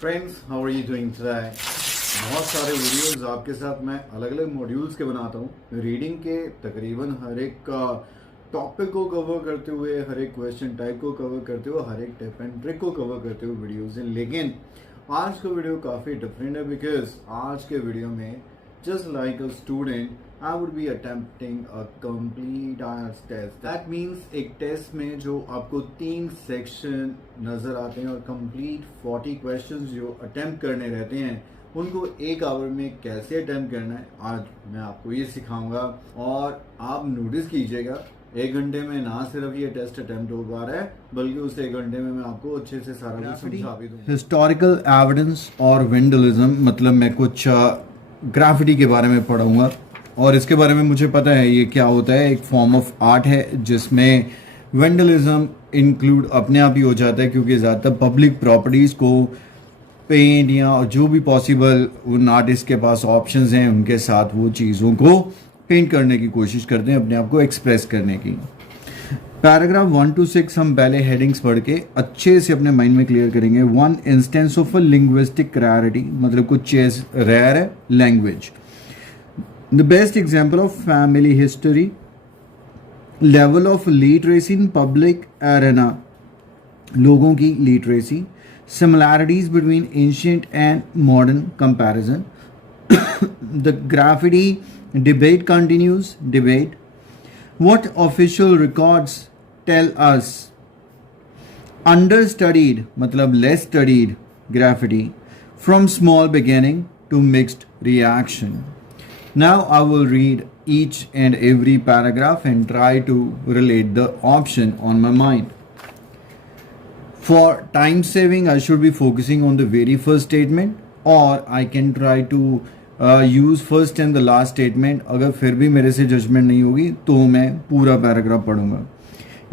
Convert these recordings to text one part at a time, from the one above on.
Friends, how are you doing today? बहुत सारे videos आपके साथ मैं अलग अलग मॉड्यूल्स के बनाता हूँ रीडिंग के। तकरीबन हर एक टॉपिक को कवर करते हुए, हर एक क्वेश्चन टाइप को कवर करते हुए, हर एक टिप एंड ट्रिक को कवर करते हुए वीडियोस हैं। लेकिन आज का वीडियो काफ़ी डिफरेंट है बिकॉज आज के वीडियो में just like a student, I would be attempting a complete IELTS test. That means एक टेस्ट में जो आपको 3 सेक्शन नज़र आते हैं और कंप्लीट 40 क्वेश्चंस जो अटेम्प्ट करने रहते हैं उनको 1 आवर में कैसे अटेम्प्ट करना है आज मैं आपको ये सिखाऊंगा। और आप नोटिस कीजिएगा 1 घंटे में ना सिर्फ ये टेस्ट अटेम्प्ट हो पा रहा है बल्कि उस 1 घंटे में मैं आपको अच्छे से सारा कुछ समझा भी दूँ। हिस्टोरिकल एविडेंस और वेंडलिज्म, मतलब मैं कुछ ग्राफिटी के बारे में पढ़ूंगा और इसके बारे में मुझे पता है ये क्या होता है। एक फॉर्म ऑफ आर्ट है जिसमें वेंडलिज्म इंक्लूड अपने आप ही हो जाता है क्योंकि ज़्यादातर पब्लिक प्रॉपर्टीज़ को पेंट या जो भी पॉसिबल उन आर्टिस्ट के पास ऑप्शंस हैं उनके साथ वो चीज़ों को पेंट करने की कोशिश करते हैं, अपने आप को एक्सप्रेस करने की। पैराग्राफ 1 to 6 हम पहले हेडिंग्स पढ़ के अच्छे से अपने माइंड में क्लियर करेंगे। 1 instance of a linguistic rarity, मतलब कुछ चीज रेयर है language. The best example of family history, level of literacy in public arena, लोगों की literacy, similarities between ancient and modern comparison. The graffiti debate continues, debate. What official records tell us understudied, मतलब less studied graffiti from small beginning to mixed reaction. Now I will read each and every paragraph and try to relate the option on my mind. For time saving, I should be focusing on the very first statement, or I can try to use first and the last statement. अगर फिर भी मेरे से judgement नहीं होगी तो मैं पूरा पैराग्राफ पढ़ूंगा।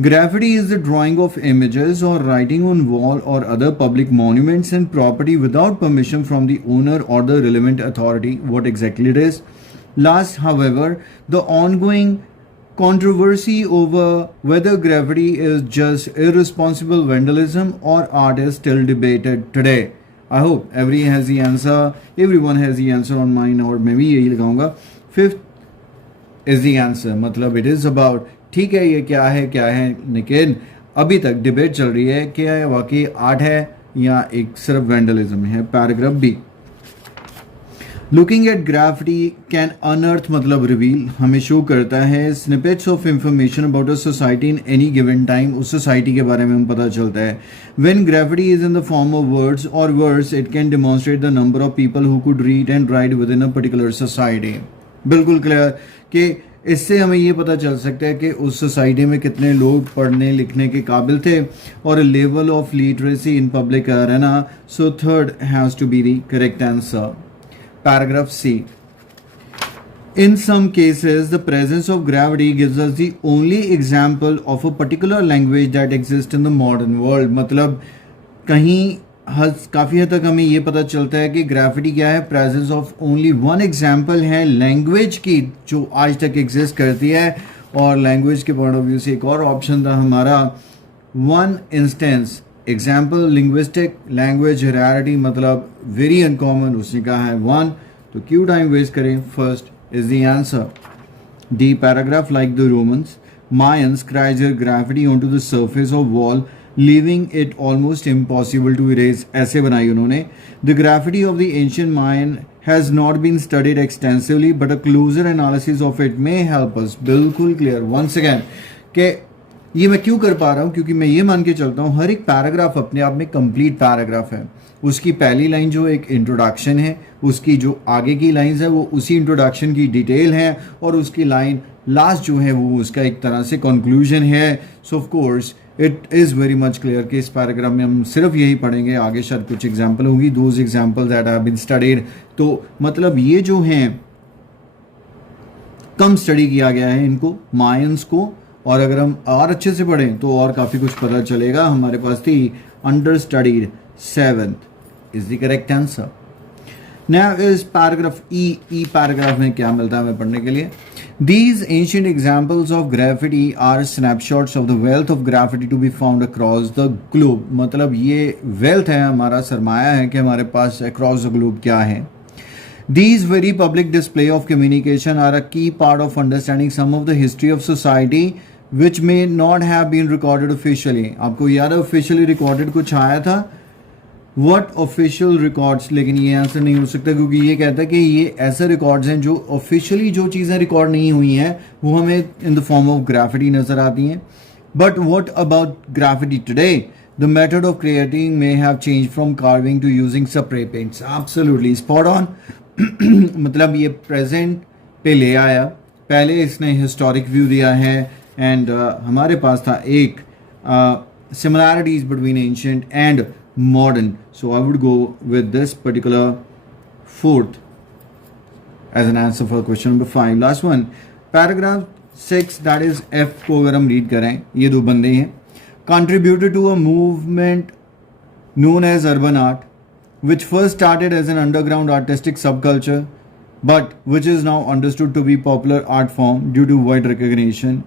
Graffiti is the drawing of images और राइटिंग ऑन वॉल और other public monuments and property without permission from the owner और the relevant authority. What exactly it is. Last, however, the ongoing controversy over whether graffiti is just irresponsible vandalism or art is still debated today. I hope everyone has the answer on mine और मैं भी यही लगाऊंगा। 5th is the answer, मतलब it is about, ठीक है ये क्या है, लेकिन अभी तक डिबेट चल रही है कि वाकई आर्ट है या एक सिर्फ वेंडलिज्म है। Paragraph B, looking at graffiti can unearth, मतलब रिवील, हमें शो करता है snippets of information about a society in any given time. उस सोसाइटी के बारे में हमें पता चलता है। When graffiti is in the form of words और words, it can demonstrate the number of people who could read and write within a particular society. बिल्कुल क्लियर कि इससे हमें ये पता चल सकता है कि उस सोसाइटी में कितने लोग पढ़ने लिखने के काबिल थे और level of literacy in public arena. So third has to be the correct answer. Paragraph C. In some cases, the presence of gravity gives us the only example of a particular language that exists in the modern world. मतलब कहीं काफ़ी हद तक हमें ये पता चलता है कि ग्राफिटी क्या है, presence of only one example है लैंग्वेज की जो आज तक एग्जिस्ट करती है। और लैंग्वेज के पॉइंट ऑफ व्यू से एक और ऑप्शन था हमारा 1 instance example, linguistic, language rarity, मतलब वेरी अनकॉमन, उसने कहा है 1, तो क्यों टाइम वेस्ट करें। First is the answer. D paragraph, like the Romans, Mayans scratched their graffiti onto the surface of wall, leaving it almost impossible to erase. ऐसे बनाई उन्होंने। The graffiti of the ancient Mayan has not been studied extensively, but a closer analysis of it may help us. बिल्कुल clear once again कि ये मैं क्यों कर पा रहा हूँ, क्योंकि मैं ये मान के चलता हूँ हर एक पैराग्राफ अपने आप में कंप्लीट पैराग्राफ है। उसकी पहली लाइन जो एक इंट्रोडक्शन है, उसकी जो आगे की लाइंस है वो उसी इंट्रोडक्शन की डिटेल है और उसकी लाइन लास्ट जो है वो उसका एक तरह से कंक्लूजन है। सो of course it is very much clear कि इस पैराग्राफ में हम सिर्फ यही पढ़ेंगे, आगे शायद कुछ एग्जाम्पल होगी, those example that have been studied. तो मतलब ये जो हैं कम स्टडी किया गया है इनको, मायंस को, और अगर हम और अच्छे से पढ़ें तो और काफ़ी कुछ पता चलेगा। हमारे पास थी under studied. 7th is the correct answer. Now इस पैराग्राफ ई पैराग्राफ में क्या मिलता है हमें पढ़ने के लिए। These ancient examples of graffiti are snapshots of the wealth of graffiti to be found across the globe. मतलब ये wealth है, हमारा सरमाया है कि हमारे पास across the globe क्या है. These very public display of communication are a key part of understanding some of the history of society which may not have been recorded officially. आपको याद है officially recorded कुछ आया था? What official records? लेकिन ये आंसर नहीं हो सकता क्योंकि ये कहता है कि ये ऐसे रिकॉर्ड्स हैं जो ऑफिशियली जो चीज़ें रिकॉर्ड नहीं हुई हैं वो हमें इन द फॉर्म ऑफ ग्राफिटी नज़र आती हैं. But what about graffiti today? The method of creating may have changed from carving to using spray paints. Absolutely spot on. मतलब ये प्रेजेंट पे ले आया. पहले इसने हिस्टोरिक व्यू दिया है एंड हमारे पास था एक similarities between ancient and modern. So I would go with this particular fourth as an answer for question number 5. Last one, paragraph 6, that is F को अगर हम रीड करें, ये दो बंदे हैं. Contributed to a movement known as urban art, which first started as an underground artistic subculture, but which is now understood to be popular art form due to wide recognition.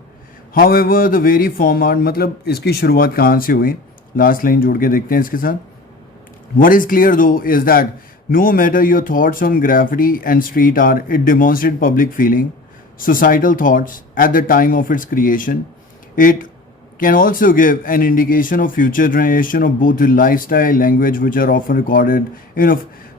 However, the very form art, मतलब इसकी शुरुआत कहाँ से हुई? Last line जोड़ के देखते हैं इसके साथ. What is clear though is that no matter your thoughts on graffiti and street art, it demonstrated public feeling, societal thoughts at the time of its creation. It can also give an indication of future generation of both the lifestyle, language, which are often recorded.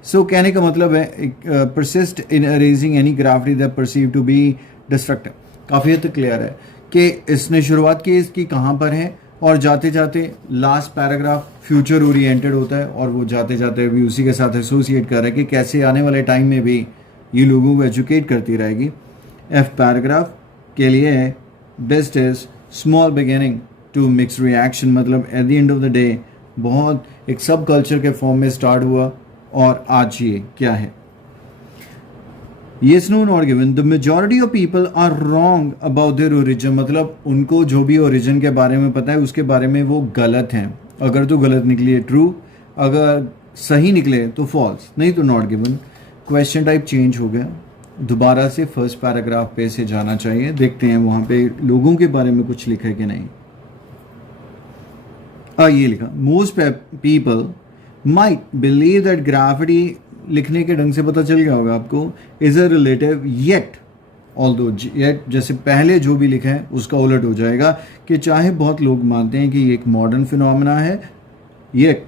So कहने का मतलब है persist in erasing any graffiti that perceived to be destructive. काफ़ी हद तक clear है कि इसने शुरुआत की इसकी कहाँ पर है और जाते जाते लास्ट पैराग्राफ फ्यूचर ओरिएंटेड होता है और वो जाते जाते भी उसी के साथ एसोसिएट कर रहा है कि कैसे आने वाले टाइम में भी ये लोगों को एजुकेट करती रहेगी. एफ पैराग्राफ के लिए है best is small beginning to mix reaction. मतलब at the end of the day बहुत एक सब कल्चर के फॉर्म में स्टार्ट हुआ और आज ये क्या है. Yes, no, not given. The majority of people are wrong about their origin. मतलब उनको जो भी ओरिजिन के बारे में पता है उसके बारे में वो गलत हैं. अगर तो गलत निकली है ट्रू, अगर सही निकले तो फॉल्स, नहीं तो not given. Question type change हो गया. दोबारा से फर्स्ट पैराग्राफ पे से जाना चाहिए. देखते हैं वहाँ पे लोगों के बारे में कुछ लिखा है कि नहीं. ये लिखा, most people might believe that graffiti, लिखने के ढंग से पता चल गया होगा आपको, is a relative yet, although yet जैसे पहले जो भी लिखा है उसका उलट हो जाएगा कि चाहे बहुत लोग मानते हैं कि ये एक मॉडर्न फिनोमेना है, yet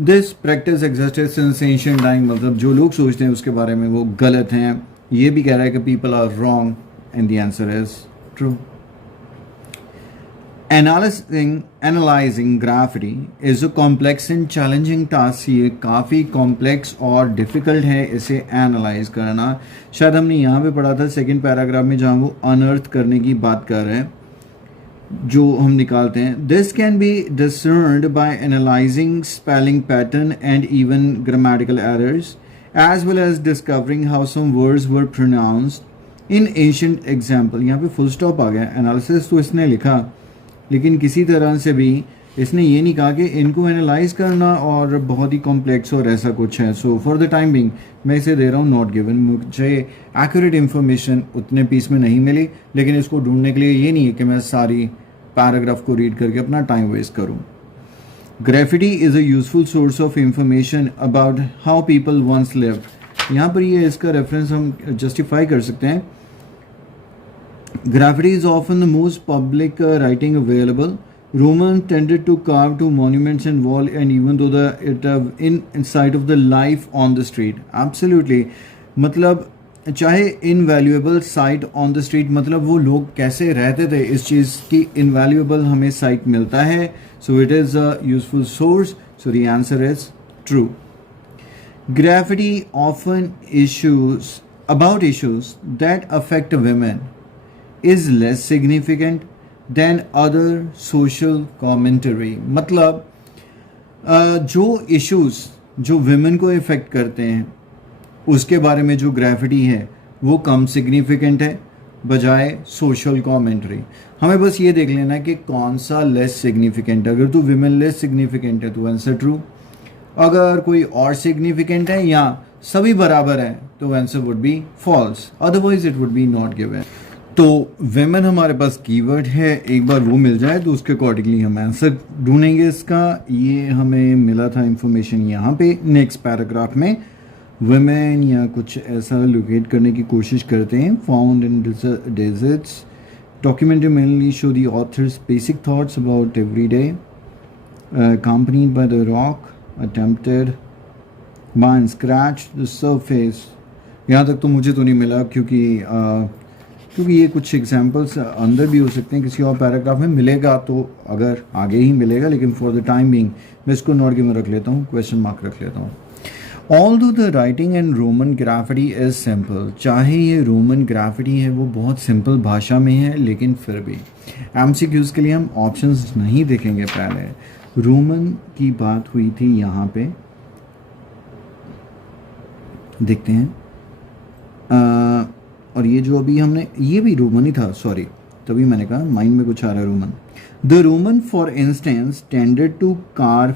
this practice existed since ancient time. मतलब जो लोग सोचते हैं उसके बारे में वो गलत हैं. ये भी कह रहा है कि people are wrong and the answer is true. Analyzing graffiti is a complex and challenging task. ये काफ़ी कॉम्प्लेक्स और डिफ़िकल्ट है इसे एनालाइज करना. शायद हमने यहाँ पे पढ़ा था सेकंड पैराग्राफ में जहाँ वो अनर्थ करने की बात कर रहे हैं जो हम निकालते हैं. This can be discerned by analysing spelling pattern and even grammatical errors as well as discovering how some words were pronounced in ancient example. यहाँ पे फुल स्टॉप आ गया. एनालिसिस तो इसने लिखा लेकिन किसी तरह से भी इसने ये नहीं कहा कि इनको एनालाइज करना और बहुत ही कॉम्प्लेक्स और ऐसा कुछ है. So for the time being मैं इसे दे रहा हूँ नॉट गिवन. मुझे एक्यूरेट इन्फॉर्मेशन उतने पीस में नहीं मिली, लेकिन इसको ढूंढने के लिए ये नहीं है कि मैं सारी पैराग्राफ को रीड करके अपना टाइम वेस्ट करूँ. Graffiti is a useful source of information about how people once lived. यहाँ पर ये इसका रेफरेंस हम जस्टिफाई कर सकते हैं. Graffiti is often the most public writing available. Romans tended to carve to monuments and wall, and even though it inside of the life on the street. Absolutely. मतलब चाहे invaluable sight on the street, मतलब वो लोग कैसे रहते थे इस चीज़ की invaluable हमें sight मिलता है. So it is a useful source. So the answer is true. Graffiti often about issues that affect women is less significant than other social commentary. मतलब जो इश्यूज जो विमेन को इफ़ेक्ट करते हैं उसके बारे में जो ग्राफिटी है वो कम सिग्निफिकेंट है बजाय सोशल कमेंट्री. हमें बस ये देख लेना कि कौन सा लेस सिग्निफिकेंट है. अगर तो विमेन लेस सिग्निफिकेंट है तो आंसर ट्रू. अगर कोई और सिग्निफिकेंट है या सभी बराबर हैं तो answer would be false. Otherwise it would be not given. तो वेमन हमारे पास कीवर्ड है, एक बार वो मिल जाए तो उसके अकॉर्डिंगली हम आंसर ढूंढेंगे इसका। ये हमें मिला था इंफॉर्मेशन यहाँ पे। नेक्स्ट पैराग्राफ में वेमेन या कुछ ऐसा लोकेट करने की कोशिश करते हैं। Found in desserts, documentary mainly show the author's basic thoughts about every day, accompanied by the rock attempted by and scratched the surface। यहाँ तक तो मुझे तो नहीं मिला क्योंकि ये कुछ एग्जांपल्स अंदर भी हो सकते हैं, किसी और पैराग्राफ में मिलेगा तो अगर आगे ही मिलेगा, लेकिन फॉर द टाइम बिंग मैं इसको नोट के में रख लेता हूँ, क्वेश्चन मार्क रख लेता हूँ। Although the writing in Roman graffiti is simple, चाहे ये रोमन ग्राफिटी है वो बहुत सिंपल भाषा में है, लेकिन फिर भी MCQs के लिए हम ऑप्शंस नहीं देखेंगे। पहले रोमन की बात हुई थी यहाँ पे, देखते हैं। और ये जो अभी हमने, ये भी रोमन ही था, सॉरी, तभी मैंने कहा माइंड में कुछ आ रहा है Roman. The Roman for instance tended to carve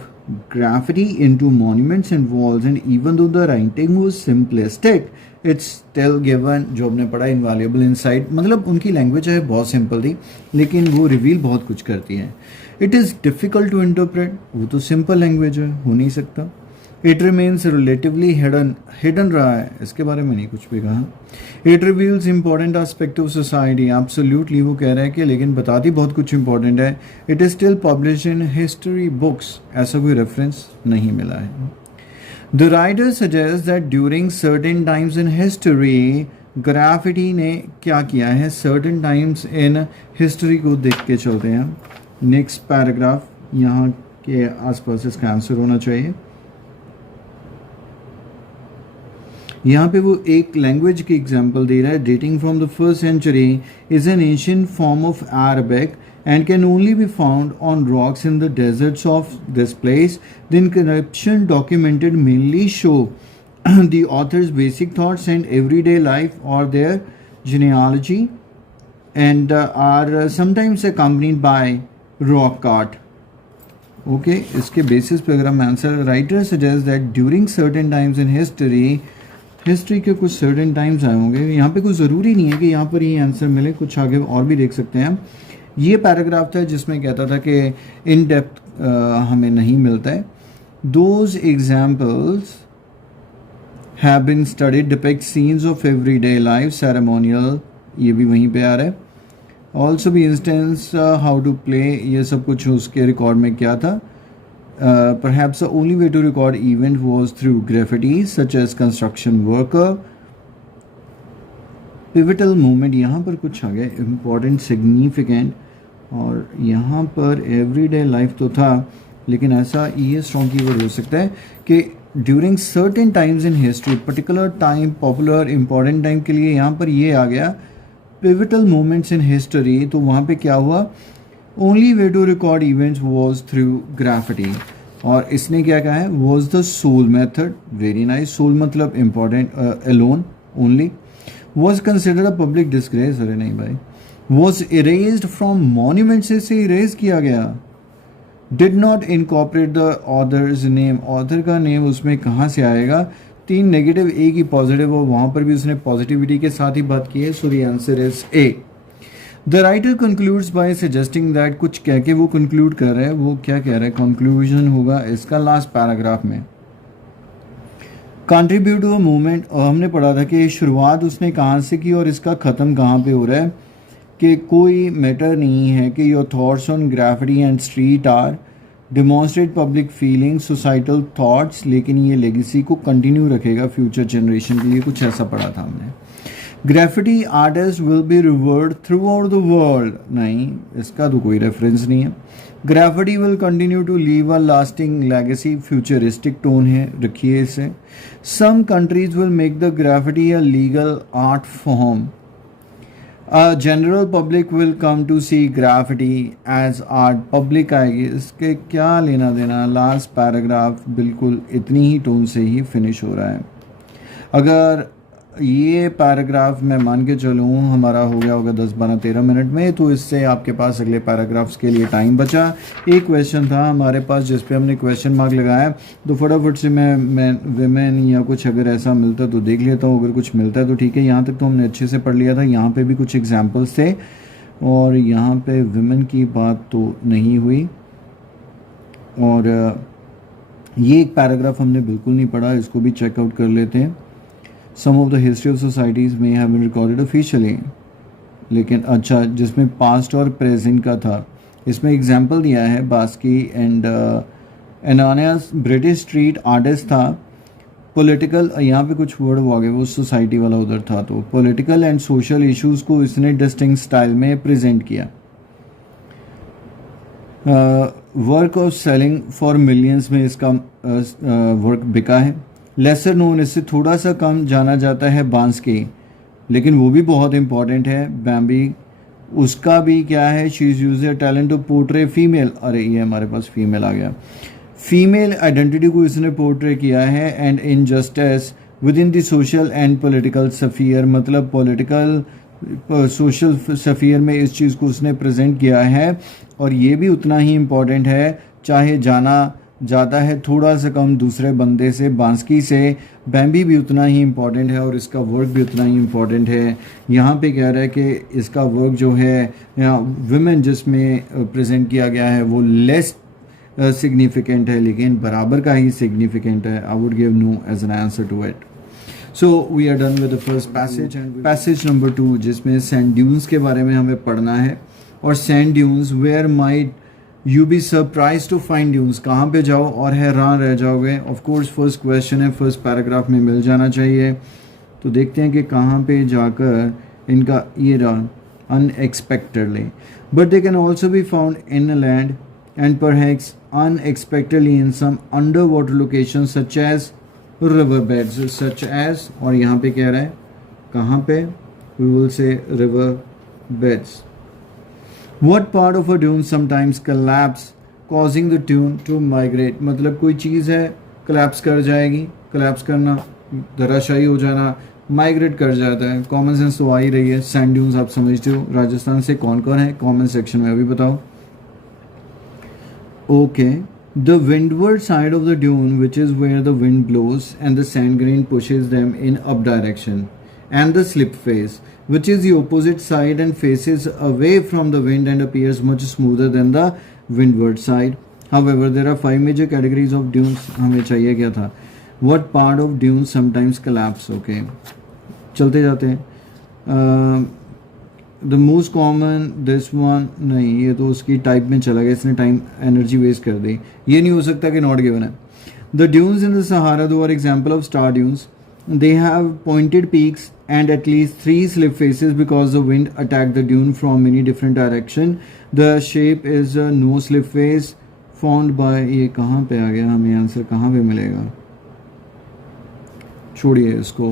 graffiti into monuments and walls, and even though the writing was simplistic, it's still given, जो हमने पढ़ा, invaluable insight। मतलब उनकी लैंग्वेज है बहुत सिंपल थी, लेकिन वो रिवील बहुत कुछ करती है। It is difficult to interpret, वो तो सिंपल लैंग्वेज है, हो नहीं सकता। It remains relatively hidden रहा है, इसके बारे में नहीं कुछ भी कहा। It reveals important aspect of society, absolutely वो कह रहा है कि लेकिन बताती बहुत कुछ important है। It is still published in history books, ऐसा कोई रेफरेंस नहीं मिला है। The writer suggests that during certain times in history, graffiti ने क्या किया है, certain times in history को देख के चलते हैं। Next paragraph, यहाँ के आसपास इसका आंसर होना चाहिए। यहाँ पे वो एक लैंग्वेज की एग्जांपल दे रहा है। Dating from the first century is an ancient form of Arabic and can only be found on rocks in the deserts of this place. The inscription documented mainly show the author's basic thoughts and everyday life or their genealogy, and are sometimes accompanied by rock art. Okay, इसके basis पे अगर हम answer, writer suggest that during certain times in history के कुछ certain times आए होंगे। यहाँ पे कोई ज़रूरी नहीं है कि यहाँ पर ये आंसर मिले, कुछ आगे और भी देख सकते हैं। ये पैराग्राफ था जिसमें कहता था कि इन डेप्थ हमें नहीं मिलता है। Those examples have been studied depict scenes of everyday life, ceremonial, ये भी वहीं पे आ रहा है। ऑल्सो भी इंस्टेंस हाउ टू प्ले, ये सब कुछ उसके रिकॉर्ड में क्या था। Perhaps the only way to record event was through graffiti such as construction worker। pivotal moment यहाँ पर कुछ आ गया, important, significant, और यहाँ पर everyday life तो था, लेकिन ऐसा ये strong keyword हो सकता है कि during certain times in history, particular time, popular, important time के लिए यहाँ पर ये आ गया pivotal moments in history। तो वहाँ पे क्या हुआ, only way to record events was through graffiti। और इसने क्या कहा है, was the sole method, very nice, sole मतलब important, alone, only, was considered a public disgrace, अरे नहीं भाई, was erased from monuments, से erase किया गया, did not incorporate the author's name, author का name उसमें कहाँ से आएगा, 3 नेगेटिव, एक ही पॉजिटिव, और वहाँ पर भी उसने पॉजिटिविटी के साथ ही बात की है। So the answer is A. The writer concludes by suggesting that, कुछ कह के वो कंक्लूड कर रहा है, वो क्या कह रहा है, कंक्लूजन होगा इसका लास्ट पैराग्राफ में। कंट्रीब्यूट टू अ मूवमेंट, और हमने पढ़ा था कि शुरुआत उसने कहाँ से की और इसका ख़त्म कहाँ पे हो रहा है, कि कोई मैटर नहीं है कि your thoughts on graffiti and street are demonstrate public feeling, societal thoughts, लेकिन ये लेगेसी को कंटिन्यू रखेगा फ्यूचर जनरेशन के लिए, कुछ ऐसा पढ़ा था हमने। Graffiti artist will be reward throughout the world, नहीं, इसका तो कोई रेफरेंस नहीं है। Graffiti will continue to leave a lasting legacy, futuristic tone है, रखिए इसे। Some countries will make the graffiti a legal art form, A general public will come to see graffiti as art, public आएगी, इसके क्या लेना देना। Last paragraph बिल्कुल इतनी ही टोन से ही फिनिश हो रहा है। अगर ये पैराग्राफ मैं मान के चलूँ हमारा हो गया होगा 10-12-13 मिनट में, तो इससे आपके पास अगले पैराग्राफ्स के लिए टाइम बचा। एक क्वेश्चन था हमारे पास जिस पे हमने क्वेश्चन मार्क लगाया, तो फटाफट से मैं विमेन या कुछ अगर ऐसा मिलता तो देख लेता हूँ, अगर कुछ मिलता है तो ठीक है। यहाँ तक तो हमने अच्छे से पढ़ लिया था, यहाँ पे भी कुछ एग्जाम्पल्स थे और यहाँ पे विमेन की बात तो नहीं हुई। और ये एक पैराग्राफ हमने बिल्कुल नहीं पढ़ा, इसको भी चेकआउट कर लेते हैं। Some of the history of societies में हैव बीन रिकॉर्डेड ऑफिशियली, लेकिन अच्छा जिसमें पास्ट और प्रेजेंट का था, इसमें एग्जांपल दिया है Baski and एनानियास British street artist था। पॉलिटिकल, यहाँ पे कुछ वर्ड वो आ गए, वो सोसाइटी वाला उधर था, तो पॉलिटिकल एंड सोशल इश्यूज़ को इसने डिस्टिंक्ट स्टाइल में प्रेजेंट किया। Work of selling for millions में इसका वर्क बिका है। लेसर नोन, इससे थोड़ा सा कम जाना जाता है बांस्की, लेकिन वो भी बहुत इंपॉर्टेंट है। बैम्बी, उसका भी क्या है, she is use a talent to portray female, अरे ये हमारे पास फीमेल आ गया, फीमेल आइडेंटिटी को इसने पोर्ट्रे किया है। And injustice with in the social and political sphere, मतलब पॉलिटिकल सोशल सफियर में इस चीज़ को उसने प्रेजेंट किया है। और ये भी उतना ही इम्पॉर्टेंट है, चाहे जाना जाता है थोड़ा सा कम दूसरे बंदे से, बांस्की से, बैम्बी भी उतना ही इम्पॉर्टेंट है और इसका वर्क भी उतना ही इम्पॉर्टेंट है। यहाँ पे कह रहा है कि इसका वर्क जो है विमेन जिसमें प्रेजेंट किया गया है वो लेस सिग्निफिकेंट है, लेकिन बराबर का ही सिग्निफिकेंट है। I would give no as an answer to it. So we are done with the first passage and passage number 2, जिसमें सैंड ड्यून्स के बारे में हमें पढ़ना है। और sand dunes, where might you be surprise to find dunes, कहाँ पे जाओ और हैरान रह जाओगे। ऑफ कोर्स फर्स्ट क्वेश्चन है, फर्स्ट पैराग्राफ में मिल जाना चाहिए। तो देखते हैं कि कहाँ पे जाकर इनका ये रहा, unexpectedly, but they can also be found in land and perhaps unexpectedly in some under water location such as river beds, such as, और यहाँ पे कह रहा है कहाँ पे, we will say river beds. What part of a dune sometimes collapse causing the dune to migrate, मतलब कोई चीज़ है collapse कर जाएगी, collapse करना, धराशायी हो जाना, migrate कर जाता है। कॉमन सेंस तो आ ही रही है, सैंड ड्यून्स आप समझते हो। राजस्थान से कौन कौन है कॉमेंट सेक्शन में अभी बताओ। Okay, the windward side of the dune, which is where the wind blows and the sand grain pushes them in up direction, and the slip face, which is the opposite side and faces away from the wind and appears much smoother than the windward side. However, there are 5 major categories of dunes. हमें चाहिए क्या था, what part of dunes sometimes collapse. Okay, चलते जाते हैं। The most common this one, नहीं ये तो उसकी टाइप में चला गया, इसने टाइम एनर्जी वेस्ट कर दी, ये नहीं हो सकता कि नॉट गिवन है। The dunes in the Sahara too are example of star dunes, they have pointed peaks and at least 3 slip faces because the wind attacked the dune from many different direction. The shape is a no slip face found by, ये कहाँ पे आ गया, हमें answer कहाँ पे मिलेगा, छोड़िए इसको।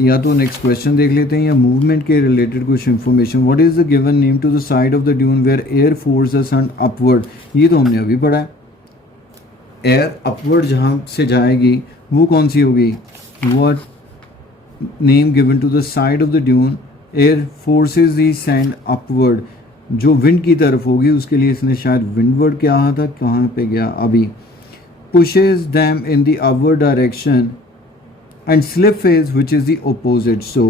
या तो नेक्स्ट क्वेश्चन देख लेते हैं या मूवमेंट के रिलेटेड कुछ information. What is the given name to the side of the dune where air force the sun upward, ये तो हमने अभी पढ़ा है। एयर अपवर्ड जहाँ से जाएगी वो कौन सी होगी, what name given to the side of the dune air forces the sand upward, जो विंड की तरफ होगी उसके लिए इसने शायद विंडवर्ड क्या था, कहाँ पे गया अभी, pushes them in the upward direction and slip phase which is the opposite. So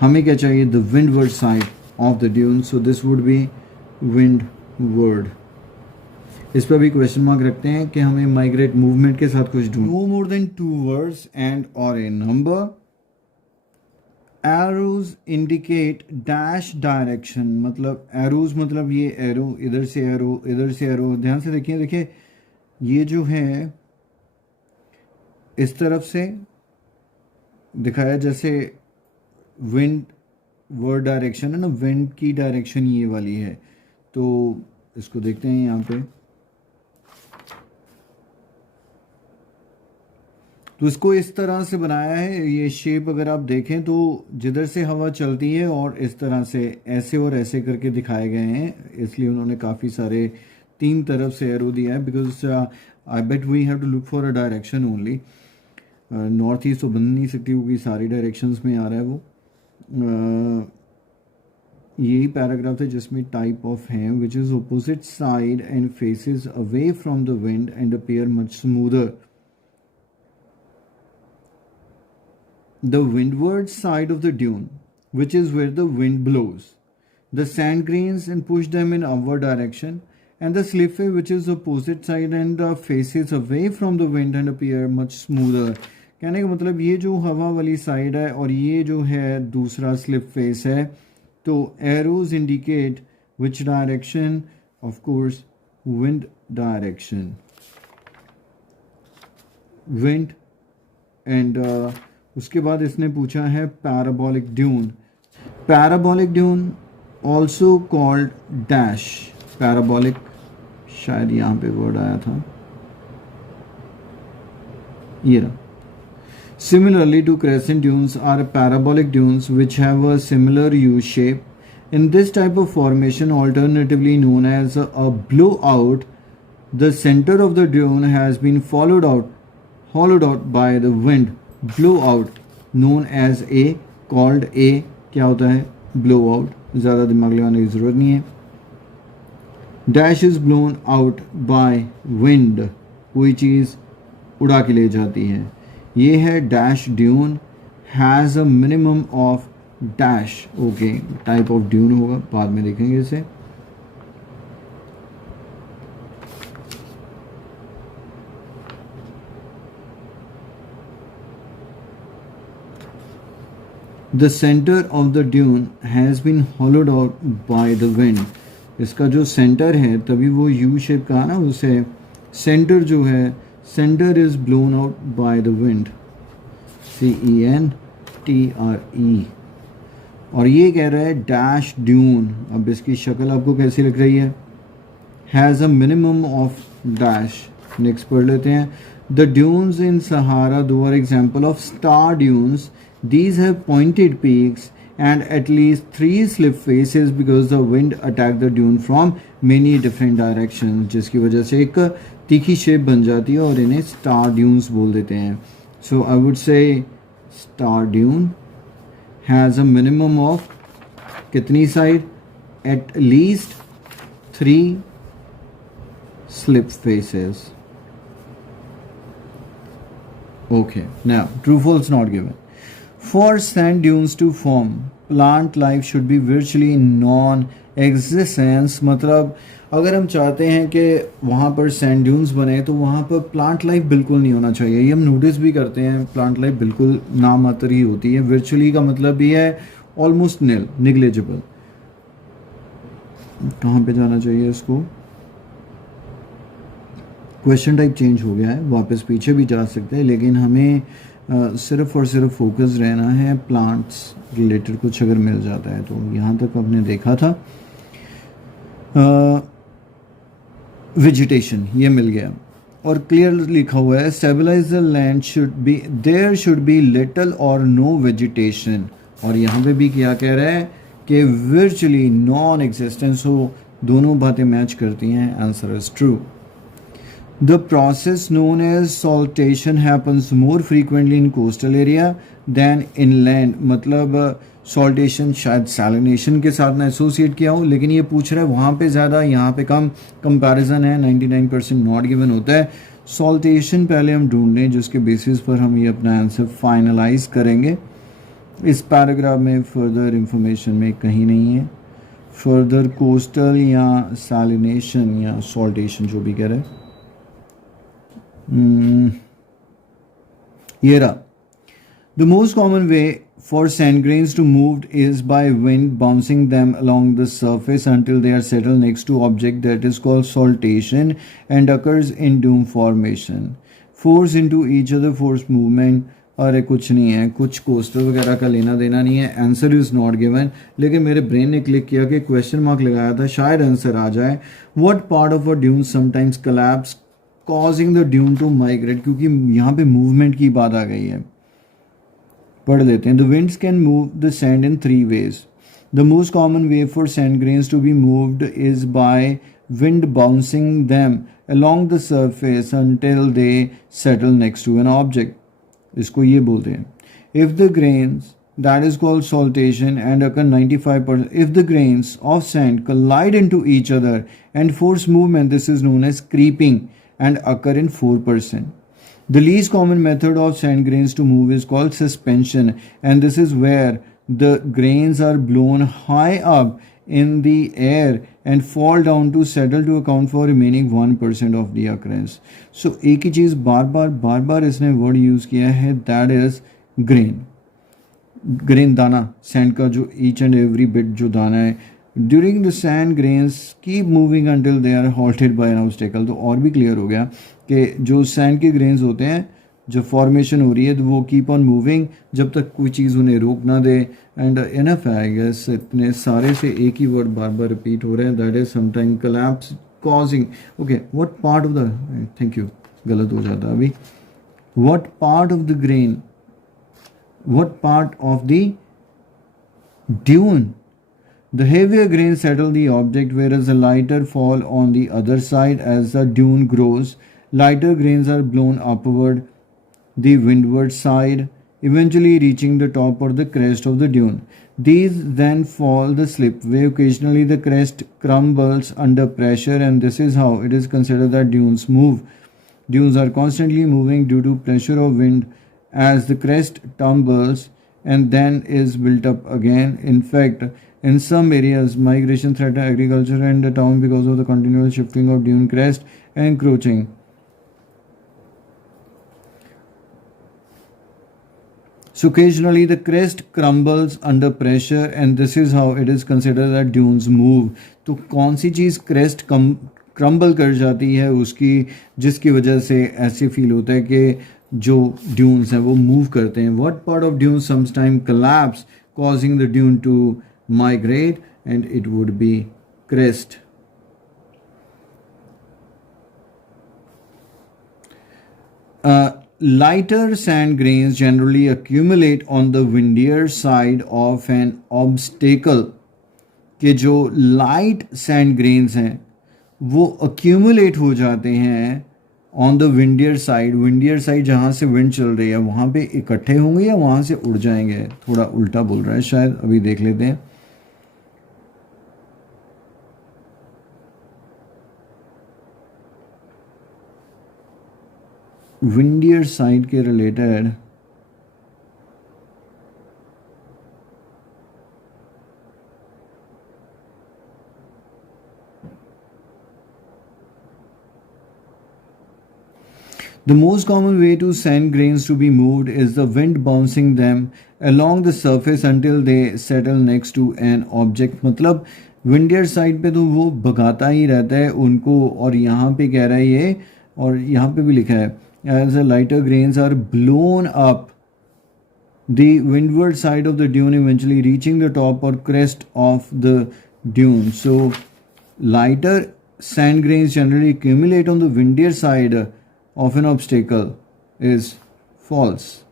हमें क्या चाहिए, the windward side of the dune, so this would be windward। इस पर भी क्वेश्चन मार्क रखते हैं कि हमें माइग्रेट मूवमेंट के साथ कुछ ढूंढ। No more than 2 words and और a number. Arrows indicate dash direction, मतलब एरोज मतलब ये एरो, इधर से एरो, इधर से एरो, ध्यान से देखिए, देखिए ये जो है इस तरफ से दिखाया जैसे विंड वर्ड डायरेक्शन है ना, विंड की डायरेक्शन ये वाली है। तो इसको देखते हैं यहाँ पे, तो इसको इस तरह से बनाया है, ये शेप अगर आप देखें तो जिधर से हवा चलती है और इस तरह से ऐसे और ऐसे करके दिखाए गए हैं, इसलिए उन्होंने काफ़ी सारे 3 तरफ से एरो दिया है, because I bet we have to look for a direction only. North east तो बन नहीं सकती क्योंकि सारी डायरेक्शंस में आ रहा है वो। यही पैराग्राफ है जिसमें टाइप ऑफ है which is opposite side and faces away from the wind and appear much smoother. The windward side of the dune, which is where the wind blows, the sand grains and push them in upward direction, and the slipway, which is opposite side and faces away from the wind and appear much smoother. कहने का मतलब ये जो हवा वाली side है और ये जो है दूसरा स्लिप फेस है, तो arrows indicate which direction, of course wind direction, wind and उसके बाद इसने पूछा है parabolic dune. Parabolic dune also called dash, parabolic शायद यहाँ पे वर्ड आया था, ये रहा। Similarly to crescent dunes are parabolic dunes which have a similar U shape. In this type of formation, alternatively known as a blowout, the center of the dune has been hollowed out by the wind. Blowout known as a, called a, क्या होता है blowout, ज़्यादा दिमाग लगाने की ज़रूरत नहीं है। Dash is blown out by wind, कोई चीज़ उड़ा के ले जाती है। ये है dash dune, has a minimum of dash, okay type of dune होगा, बाद में देखेंगे इसे। The centre of the dune has been hollowed out by the wind. इसका जो सेंटर है, तभी वो यू शेप का ना, उसे सेंटर जो है, centre is blown out by the wind, CENTRE। और ये कह रहा है डैश ड्यून, अब इसकी शक्ल आपको कैसी लग रही है, has a minimum of dash. Next पढ़ लेते हैं। The dunes in Sahara too are example of star dunes, these have pointed peaks and at least 3 slip faces because the wind attacked the dune from many different directions, जिसकी वजह से एक तीखी shape बन जाती है और इन्हें स्टार ड्यून्स बोल देते हैं। So I would say star dune has a minimum of कितनी side, at least 3 slip faces. Okay, now true false not given. For sand dunes to form, plant life should be virtually non-existence। मतलब अगर हम चाहते हैं कि वहाँ पर sand dunes बने तो वहाँ पर प्लांट लाइफ बिल्कुल नहीं होना चाहिए। ये हम नोटिस भी करते हैं, प्लांट लाइफ बिल्कुल नामात्र ही होती है। वर्चुअली का मतलब ये है ऑलमोस्ट निल, निग्लेजिबल। कहाँ पे जाना चाहिए इसको, क्वेश्चन टाइप चेंज हो गया है, वापस पीछे भी जा सकते हैं, लेकिन हमें सिर्फ और सिर्फ फोकस रहना है प्लांट्स रिलेटेड कुछ अगर मिल जाता है तो। यहाँ तक आपने देखा था वेजिटेशन, ये मिल गया और क्लियर लिखा हुआ है stabilise the land should be, there should be little or no vegetation. और यहाँ पे भी क्या कह रहा है कि वर्चुअली नॉन एग्जिस्टेंस हो। दोनों बातें मैच करती हैं, answer is true. The process known as saltation happens more frequently in coastal area than inland। मतलब saltation शायद salination के साथ ना एसोसिएट किया हो, लेकिन ये पूछ रहा है वहाँ पे ज़्यादा, यहाँ पे कम। कंपैरिजन है, 99% नॉट गिवन होता है। saltation पहले हम ढूंढ लें जिसके बेसिस पर हम ये अपना आंसर फाइनलाइज करेंगे। इस पैराग्राफ में फर्दर इंफॉर्मेशन में कहीं नहीं है। फर्दर कोस्टल या salination या saltation जो भी कह रहे हैं, ये रहा। The most common way for sand grains to move is by wind bouncing them along the surface until they are settled next to object, that is called saltation and occurs in dune formation. Force into each other force movement, अरे कुछ नहीं है, कुछ coastal वगैरह का लेना देना नहीं है। आंसर इज नॉट गिवन, लेकिन मेरे ब्रेन ने क्लिक किया कि क्वेश्चन मार्क लगाया था, शायद आंसर आ जाए। What part of a dune sometimes collapse causing the dune to migrate, क्योंकि यहाँ पे मूवमेंट की बात आ गई है। पढ़ लेते हैं। The winds can move the sand in 3 ways. The most common way for sand grains to be moved is by wind bouncing them along the surface until they settle next to an object. इसको ये बोलते हैं. If the grains, that is called saltation, and occur 95%. If the grains of sand collide into each other and force movement, this is known as creeping and occur in 4%. The least common method of sand grains to move is called suspension, and this is where the grains are blown high up in the air and fall down to settle to account for remaining 1% of the occurrence. So एक ही चीज़ बार बार इसने word use किया है, that is grain दाना, sand का जो each and every bit जो दाना है. During the sand grains keep moving until they are halted by an obstacle. तो और भी क्लियर हो गया कि जो सैंड के ग्रेन्स होते हैं, जब फॉर्मेशन हो रही है तो वो कीप ऑन मूविंग जब तक कोई चीज़ उन्हें रोक ना दे. एंड इनफ है आई गेस, इतने सारे से एक ही वर्ड बार बार रिपीट हो रहे हैं, that is sometime collapse causing. Okay, what part of the, thank you, गलत हो जाता अभी. What part of the grain, what part of the dune? The heavier grains settle the object, whereas the lighter fall on the other side. As the dune grows, lighter grains are blown upward the windward side, eventually reaching the top or the crest of the dune. These then fall the slipway. Occasionally the crest crumbles under pressure, and this is how it is considered that dunes move. Dunes are constantly moving due to pressure of wind as the crest tumbles and then is built up again. In fact, in some areas, migration threatens agriculture and the town because of the continual shifting of dune crest and encroaching. So occasionally the crest crumbles under pressure, and this is how it is considered that dunes move. तो कौन सी चीज़ crest crumble कर जाती है उसकी, जिसकी वजह से ऐसे फील होता है कि जो ड्यून्स हैं वो मूव करते हैं. What part of dune sometime collapse causing the dune to migrate, and it would be crest. Lighter sand grains generally accumulate on the windier side of an obstacle. कि जो लाइट सैंड ग्रेन्स हैं वो accumulate हो जाते हैं on the विंडियर side. विंडियर side जहाँ से wind चल रही है वहाँ पे इकट्ठे होंगे या वहाँ से उड़ जाएंगे, थोड़ा उल्टा बोल रहा है शायद, अभी देख लेते हैं. विंडियर साइड के related the most common way to sand grains to be moved is the wind bouncing them along the surface until they settle next to an object. मतलब विंडियर साइड पे तो वो भगाता ही रहता है उनको, और यहाँ पे कह रहा है ये, और यहाँ पे भी लिखा है as the lighter grains are blown up the windward side of the dune, eventually reaching the top or crest of the dune. So lighter sand grains generally accumulate on the windier side of an obstacle is false.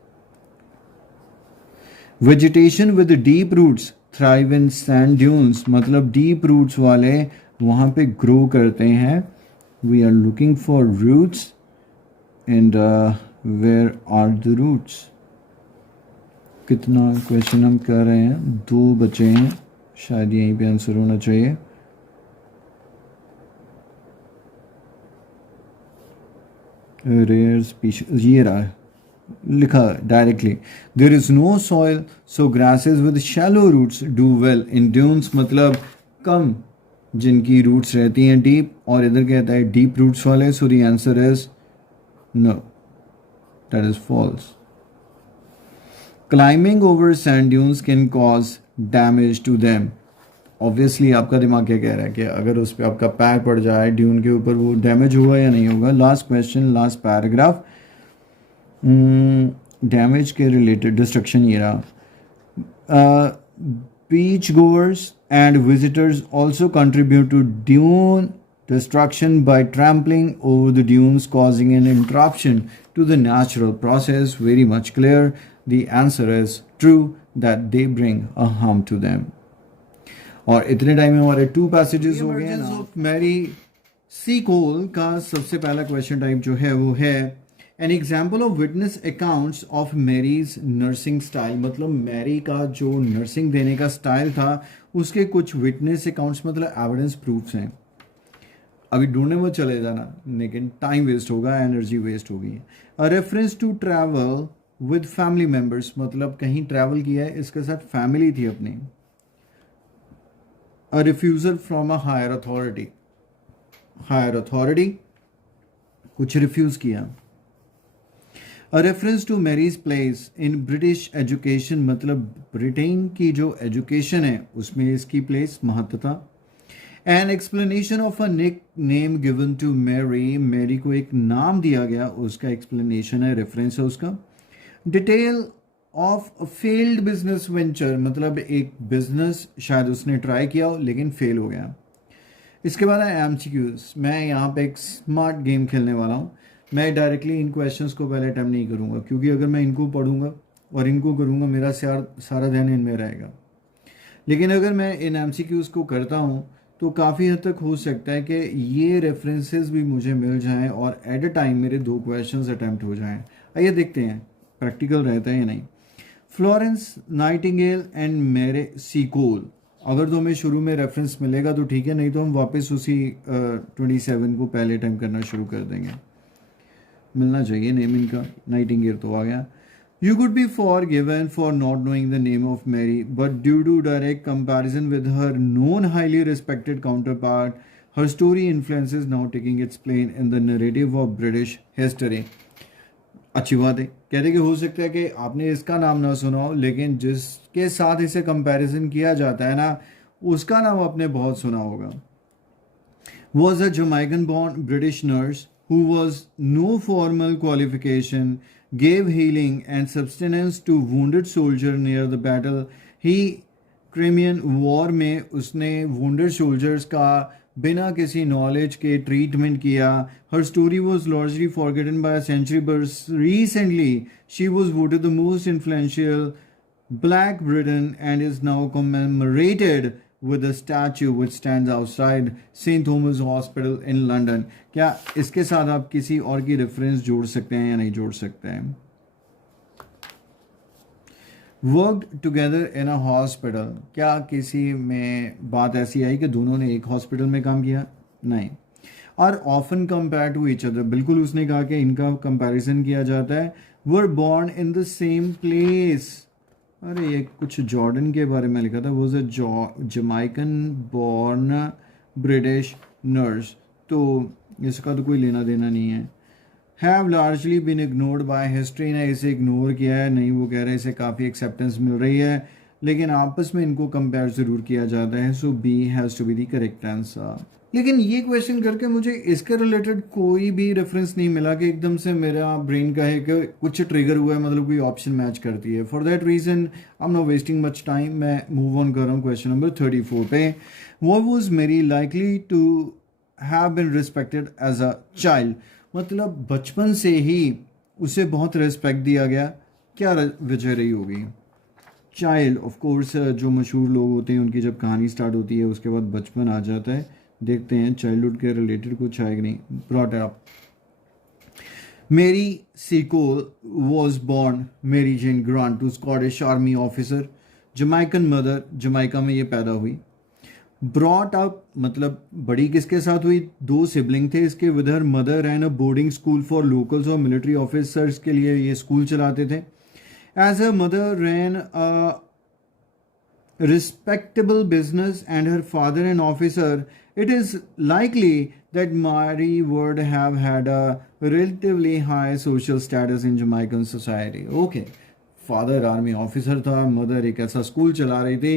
Vegetation with deep roots thrive in sand dunes. मतलब deep roots वाले वहाँ पे grow करते हैं. We are looking for roots, and where are the roots? कितना question हम कर रहे हैं, 2 बचे हैं, शायद यहीं पे आंसर होना चाहिए. रेयर स्पीशीज, ये रहा, लिखा directly. There is no soil so grasses with shallow roots do well in dunes. मतलब कम जिनकी रूट्स रहती हैं डीप, और इधर कहता है डीप रूट्स वाले. So the answer is no, that is false. Climbing over sand dunes can cause damage to them. Obviously आपका दिमाग क्या कह रहा है कि अगर उस पर आपका पैर पड़ जाए ड्यून के ऊपर, वो डैमेज होगा या नहीं होगा. Last question, last paragraph, damage के रिलेटेड डिस्ट्रक्शन ये रहा. Beachgoers and visitors also contribute to dune destruction by trampling over the dunes, causing an interruption to the natural process. Very much clear. The answer is true, that they bring a harm to them. और इतने time में हमारे 2 passages हो गए. Mary सी कोल का सबसे पहला question type जो है वो है an example of witness accounts of Mary's nursing style, मतलब मैरी का जो नर्सिंग देने का स्टाइल था उसके कुछ विटनेस अकाउंट्स मतलब एविडेंस प्रूफ्स हैं। अभी ढूंढने में चले जाना, लेकिन टाइम वेस्ट होगा, एनर्जी वेस्ट होगी। A reference to travel with family members, मतलब कहीं ट्रैवल किया है, इसके साथ फैमिली थी अपनी। A refusal from a higher authority, higher authority कुछ रिफ्यूज किया। A reference to Mary's place in British education, मतलब ब्रिटेन की जो एजुकेशन है उसमें इसकी प्लेस, महत्ता। An explanation of a nick name given to Mary, Mary को एक नाम दिया गया, उसका एक्सप्लेनेशन है, रेफरेंस है उसका। Detail of failed business venture, मतलब एक बिजनेस शायद उसने ट्राई किया हो लेकिन फेल हो गया। इसके बाद है एमसीक्यूज। मैं यहाँ पे एक स्मार्ट गेम खेलने वाला हूँ। मैं डायरेक्टली इन क्वेश्चंस को पहले अटैम्प्ट नहीं करूँगा, क्योंकि अगर मैं इनको पढ़ूंगा और इनको करूँगा मेरा सारा ध्यान इनमें रहेगा। लेकिन अगर मैं इन एमसीक्यूज को करता हूँ तो काफ़ी हद तक हो सकता है कि ये रेफरेंसेस भी मुझे मिल जाएं और एट अ टाइम मेरे 2 क्वेश्चंस अटैम्प्ट हो जाएं। आइए देखते हैं प्रैक्टिकल रहता है या नहीं। फ्लोरेंस नाइटिंगेल एंड मेरे सीकोल, अगर तो हमें शुरू में रेफरेंस मिलेगा तो ठीक है, नहीं तो हम वापस उसी 27 को पहले अटैम्प्ट करना शुरू कर देंगे। मिलना चाहिए नेम इनका, नाइटिंगेल तो आ गया। You could be forgiven for not knowing the name of Mary, but due to direct comparison with her known highly respected counterpart, her story influences now taking its place in the narrative of British history. अच्छी बात है, कहते कि हो सकता है कि आपने इसका नाम ना सुना हो, लेकिन जिसके साथ इसे कंपैरिजन किया जाता है ना, उसका नाम आपने बहुत सुना होगा। Was a Jamaican born British nurse who was no formal qualification, gave healing and sustenance to wounded soldier near the battle. He Crimean war में उसने wounded soldiers का बिना किसी नॉलेज के ट्रीटमेंट किया. Her story was largely forgotten by a century, but recently she was voted the most influential Black Britain and is now commemorated with a statue which stands outside St. Thomas Hospital in London. क्या इसके साथ आप किसी और की reference जोड़ सकते हैं या नहीं जोड़ सकते हैं? Worked together in a hospital, क्या किसी में बात ऐसी आई कि दोनों ने एक हॉस्पिटल में काम किया? नहीं. Are often compare to each other, बिल्कुल उसने कहा कि इनका कंपैरिजन किया जाता है. Were born in the same place, अरे ये कुछ जॉर्डन के बारे में लिखा था, वो जमाइकन बॉर्न ब्रिटिश नर्स, तो इसका तो कोई लेना देना नहीं है. Have largely been ignored by history, ने इसे इग्नोर किया है, नहीं वो कह रहे हैं इसे काफ़ी एक्सेप्टेंस मिल रही है, लेकिन आपस में इनको कंपेयर ज़रूर किया जाता है. So B has to be the correct answer. लेकिन ये क्वेश्चन करके मुझे इसके रिलेटेड कोई भी रेफरेंस नहीं मिला कि एकदम से मेरा ब्रेन का है कि कुछ ट्रिगर हुआ है, मतलब कोई ऑप्शन मैच करती है. For that reason I am not wasting much time, मैं मूव ऑन कर रहा हूँ क्वेश्चन नंबर 34 पे. What was Mary likely to have been respected as a child, मतलब बचपन से ही उसे बहुत रिस्पेक्ट दिया गया, क्या वजह रही होगी? चाइल्ड ऑफ कोर्स, जो मशहूर लोग होते हैं उनकी जब कहानी स्टार्ट होती है उसके बाद बचपन आ जाता है. देखते हैं चाइल्डहुड के रिलेटेड कुछ है कि नहीं. Brought up. Mary Seacole was born Mary Jane Grant to Scottish army officer, Jamaican mother, Jamaica में ये पैदा हुई. ब्रॉट अप मतलब बड़ी किसके साथ हुई? 2 सिबलिंग थे इसके. With her mother and a boarding school for locals और मिलिट्री ऑफिसर्स के लिए ये स्कूल चलाते थे. As her mother ran a respectable business and her father an officer, it is likely that Mary would have had a relatively high social status in Jamaican society. Okay, father army officer था, mother एक ऐसा school चला रही थी,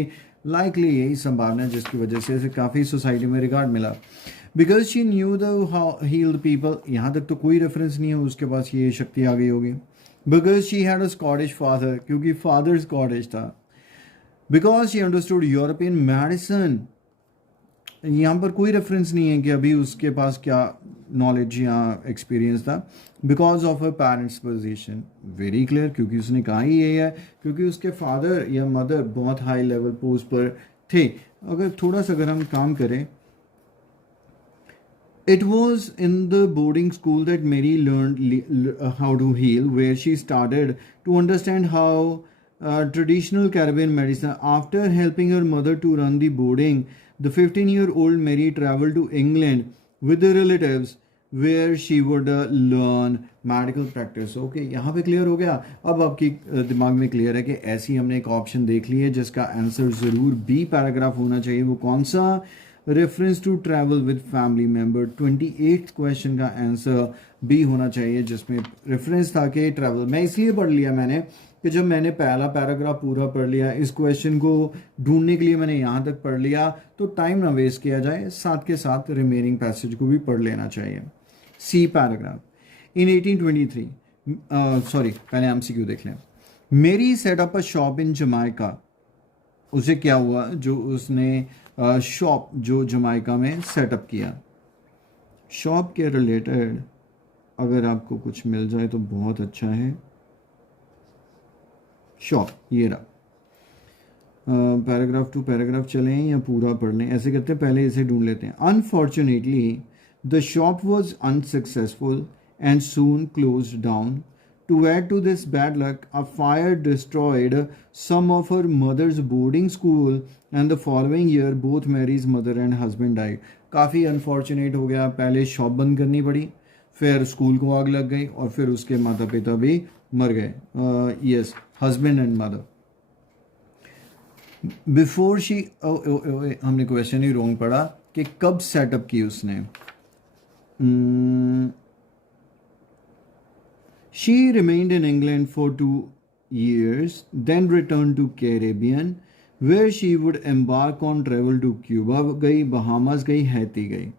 likely यही संभावना है जिसकी वजह से इसे काफ़ी सोसाइटी में रिगार्ड मिला. Because she knew the how healed people, यहाँ तक तो कोई रेफरेंस नहीं है, उसके पास ये शक्ति आ गई होगी. Because she had a Scottish father, क्योंकि father Scottish था. Because she understood European medicine, यहाँ पर कोई रेफरेंस नहीं है कि अभी उसके पास क्या नॉलेज या एक्सपीरियंस था. Because of her parents position, very clear, क्योंकि उसने कहा ही यही है, क्योंकि उसके फादर या मदर बहुत हाई लेवल पोस्ट पर थे. अगर थोड़ा सा अगर हम काम करें, It was in the boarding school that Mary learned how to heal, where she started to understand how traditional Caribbean medicine. After helping her mother to run the boarding, the 15-year-old Mary traveled to England with her relatives, where she would learn medical practice. Okay, यहाँ पे clear हो गया. अब आपकी दिमाग में clear है कि ऐसी हमने एक ऑप्शन देख ली है जिसका आंसर ज़रूर बी पैराग्राफ होना चाहिए. वो कौन सा? Reference to travel with family member. 28th question का आंसर बी होना चाहिए, जिसमें रेफरेंस था कि ट्रैवल. मैं इसलिए पढ़ लिया मैंने कि जब मैंने पहला पैराग्राफ पूरा पढ़ लिया, इस क्वेश्चन को ढूंढने के लिए मैंने यहाँ तक पढ़ लिया, तो टाइम ना वेस्ट किया जाए, साथ के साथ रिमेनिंग पैसेज को भी पढ़ लेना चाहिए. सी पैराग्राफ. इन 1823, सॉरी पहले एमसीक्यू देख लें. मेरी set up a shop in Jamaica. उसे क्या हुआ जो उसने शॉप जो जमाइका में सेटअप किया. शॉप के रिलेटेड अगर आपको कुछ मिल जाए तो बहुत अच्छा है. शॉप ये रहा. पैराग्राफ टू पैराग्राफ चलें या पूरा पढ़ लें? ऐसे करते हैं, पहले इसे ढूंढ लेते हैं. Unfortunately the shop was unsuccessful and soon closed down. To add to this bad luck, a fire destroyed some of her mother's boarding school, and the following year both Mary's mother and husband died. काफ़ी unfortunate हो गया. पहले shop बंद करनी पड़ी, फिर school को आग लग गई, और फिर उसके माता पिता भी मर गए. Yes, husband and mother. Before she, हमने क्वेश्चन ही रॉन्ग पढ़ा कि कब सेटअप की उसने. She remained in England for 2 years, then returned to Caribbean, where she would embark on travel to Cuba गई, Bahamas गई, Haiti गई.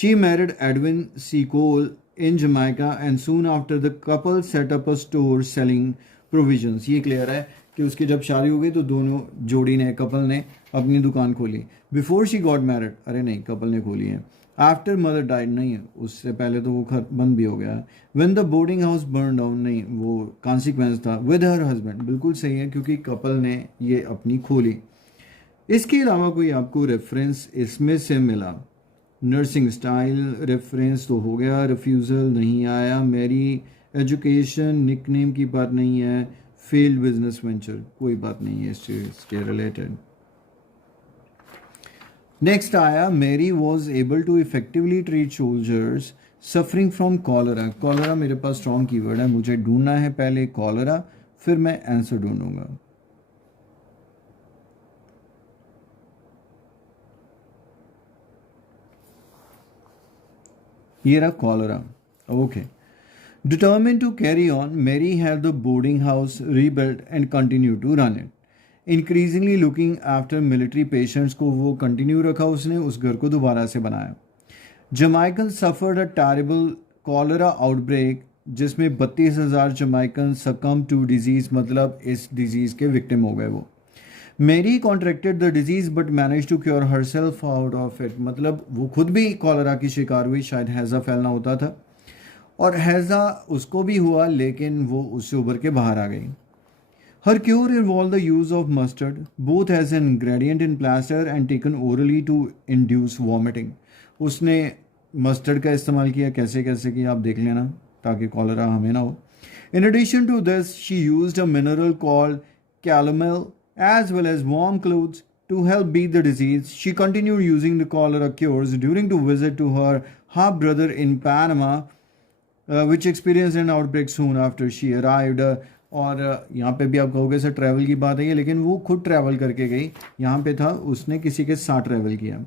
She married Edwin C. Cole in Jamaica, and soon after the couple set up a store selling provisions. ये clear है कि उसकी जब शादी हो गई तो दोनों जोड़ी ने, कपल ने अपनी दुकान खोली. बिफोर शी गॉट मैरिड, अरे नहीं, कपल ने खोली है. आफ्टर मदर डाइड, नहीं है, उससे पहले तो वो घर बंद भी हो गया. When the boarding house burn down, नहीं, वो कॉन्सिक्वेंस था. विद हर हस्बैंड, बिल्कुल सही है क्योंकि कपल ने ये अपनी खोली. इसके अलावा कोई आपको रेफरेंस इसमें से मिला? नर्सिंग स्टाइल रेफरेंस तो हो गया. रिफ्यूज़ल नहीं आया. मेरी एजुकेशन निकनेम की बात नहीं है. फेल्ड बिजनेस वेंचर, कोई बात नहीं है इस चीज़ के रिलेटेड. नेक्स्ट आया, Mary was able to effectively treat soldiers suffering from cholera. Cholera मेरे पास स्ट्रॉन्ग कीवर्ड है, मुझे ढूंढना है पहले कॉलरा, फिर मैं आंसर ढूंढूंगा. ये रहा cholera. Okay. Determined to carry on, Mary had the boarding house rebuilt and continue to run it. Increasingly looking after military patients को वो कंटिन्यू रखा उसने, उस घर को दोबारा से बनाया. जमाइकन suffered a terrible cholera outbreak, जिसमें 32,000 जमाइकन सकम टू डिजीज़, मतलब इस डिजीज़ के विक्टिम हो गए वो. Mary contracted the disease but manage to cure herself out of it, मतलब वो खुद भी कॉलरा की शिकार हुई. शायद हैज़ा फैलना होता था, और हैज़ा उसको भी हुआ, लेकिन वो उससे उभर के बाहर आ गई. Her cure involved the use of mustard, both as an ingredient in plaster and taken orally to induce vomiting. उसने मस्टर्ड का इस्तेमाल किया. कैसे कैसे किया आप देख लेना, ताकि कॉलरा हमें ना हो. In addition to this, she used a mineral called calomel as well as warm clothes to help beat the disease. She continued using the cholera cures during to visit to her half brother in Panama, which experienced an outbreak soon after she arrived. और यहाँ पे भी आप कहोगे sir travel की बात है, लेकिन वो खुद ट्रैवल करके गई. यहाँ पे था उसने किसी के साथ ट्रैवल किया.